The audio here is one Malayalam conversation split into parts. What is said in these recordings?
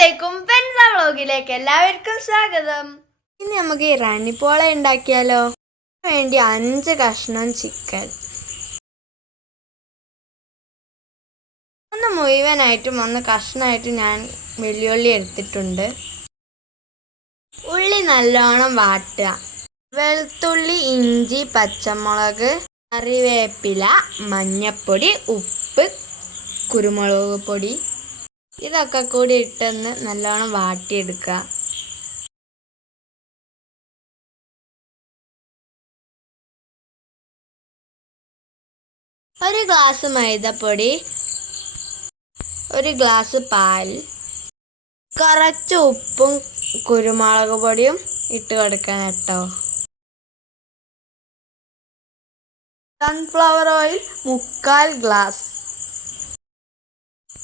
അസ്സലാമലൈക്കും പെൻസ വ്ളോഗിലേക്ക് എല്ലാവർക്കും സ്വാഗതം. ഇനി നമുക്ക് ഇറാനിപ്പോള ഉണ്ടാക്കിയാലോ. വേണ്ടി 5 കഷ്ണം ചിക്കൻ ഒന്ന് മുഴുവനായിട്ടും ഒന്ന് കഷ്ണമായിട്ട് ഞാൻ വെള്ളുള്ളി എടുത്തിട്ടുണ്ട്. ഉള്ളി നല്ലോണം വാട്ടുക. വെളുത്തുള്ളി, ഇഞ്ചി, പച്ചമുളക്, കറിവേപ്പില, മഞ്ഞപ്പൊടി, ഉപ്പ്, കുരുമുളക് പൊടി ഇതൊക്കെ കൂടി ഇട്ടൊന്ന് നല്ലോണം വാട്ടിയെടുക്കുക. ഒരു ഗ്ലാസ് മൈദപ്പൊടി, ഒരു ഗ്ലാസ് പാൽ, കുറച്ച് ഉപ്പും കുരുമുളക് പൊടിയും ഇട്ട് കൊടുക്കണം കേട്ടോ. Sunflower oil 3/4 glass.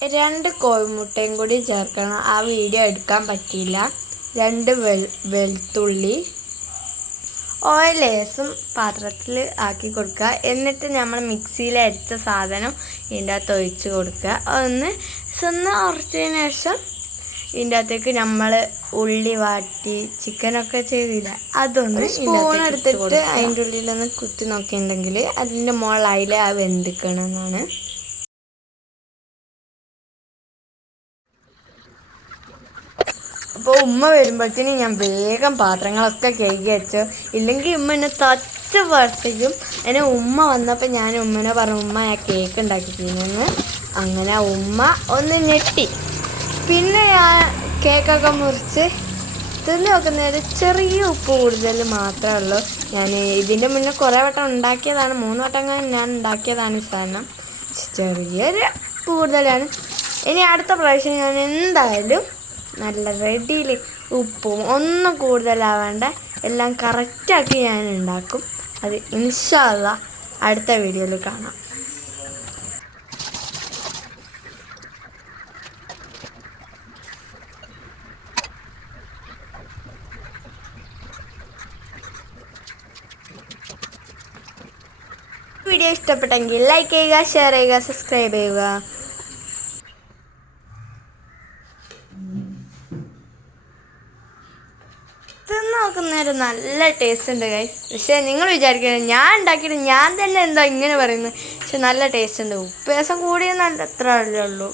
2 കോഴിമുട്ടയും കൂടി ചേർക്കണം. ആ വീഡിയോ എടുക്കാൻ പറ്റിയില്ല. 2 വെളുത്തുള്ളി. ഓയിൽ ലേശം പാത്രത്തിൽ ആക്കി കൊടുക്കുക. എന്നിട്ട് നമ്മൾ മിക്സിയിൽ അരിച്ച സാധനം ഇതിൻ്റെ അകത്ത് ഒഴിച്ച് കൊടുക്കുക. ഒന്ന് ഉറച്ചതിന് ശേഷം ഇതിൻ്റെ അകത്തേക്ക് നമ്മൾ ഉള്ളി വാട്ടി ചിക്കനൊക്കെ ചെയ്തില്ല അതൊന്ന് സ്പൂൺ എടുത്തിട്ട് അതിൻ്റെ ഉള്ളിലൊന്ന് കുത്തി നോക്കിയിട്ടുണ്ടെങ്കിൽ അതിൻ്റെ മുകളിൽ ആ വെന്തിക്കണമെന്നാണ്. അപ്പോൾ ഉമ്മ വരുമ്പോഴത്തേനും ഞാൻ വേഗം പാത്രങ്ങളൊക്കെ കഴുകി വെച്ചു. ഇല്ലെങ്കിൽ ഉമ്മ എന്നെ തച്ച വർത്തിക്കും. എന്നെ ഉമ്മ വന്നപ്പോൾ ഞാൻ ഉമ്മനെ പറഞ്ഞു, ഉമ്മ ഞാൻ കേക്ക് ഉണ്ടാക്കിയിരുന്നു. അങ്ങനെ ഉമ്മ ഒന്ന് ഞെട്ടി. പിന്നെ ഞാൻ കേക്കൊക്കെ മുറിച്ച് തിന്ന് നോക്കുന്നതിൽ ചെറിയ ഉപ്പ് കൂടുതൽ മാത്രമേ ഉള്ളൂ. ഞാൻ ഇതിൻ്റെ മുന്നേ കുറേ വട്ടം ഉണ്ടാക്കിയതാണ്, 3 വട്ടം ഞാൻ ഉണ്ടാക്കിയതാണ് ഈ സാധനം. ചെറിയൊരു ഉപ്പ് കൂടുതലാണ്. ഇനി അടുത്ത പ്രാവശ്യം ഞാൻ എന്തായാലും നല്ല റെഡിയിൽ ഉപ്പും ഒന്നും കൂടുതലാവേണ്ട എല്ലാം കറക്റ്റാക്കി ഞാൻ ഉണ്ടാക്കും. അത് ഇൻഷാ അല്ലാഹ് അടുത്ത വീഡിയോയിൽ കാണാം. വീഡിയോ ഇഷ്ടപ്പെട്ടെങ്കിൽ ലൈക്ക് ചെയ്യുക, ഷെയർ ചെയ്യുക, സബ്സ്ക്രൈബ് ചെയ്യുക. നോക്കുന്നൊരു നല്ല ടേസ്റ്റ് ഉണ്ട് ഗൈസ്. പക്ഷേ നിങ്ങൾ വിചാരിക്കുന്നത് ഞാൻ ഉണ്ടാക്കിയിട്ട് ഞാൻ തന്നെ എന്താ ഇങ്ങനെ പറയുന്നത്. പക്ഷെ നല്ല ടേസ്റ്റ് ഉണ്ട്. ഉപ്പ് രസം കൂടിയെന്നല്ല അത്ര അല്ലേ ഉള്ളൂ.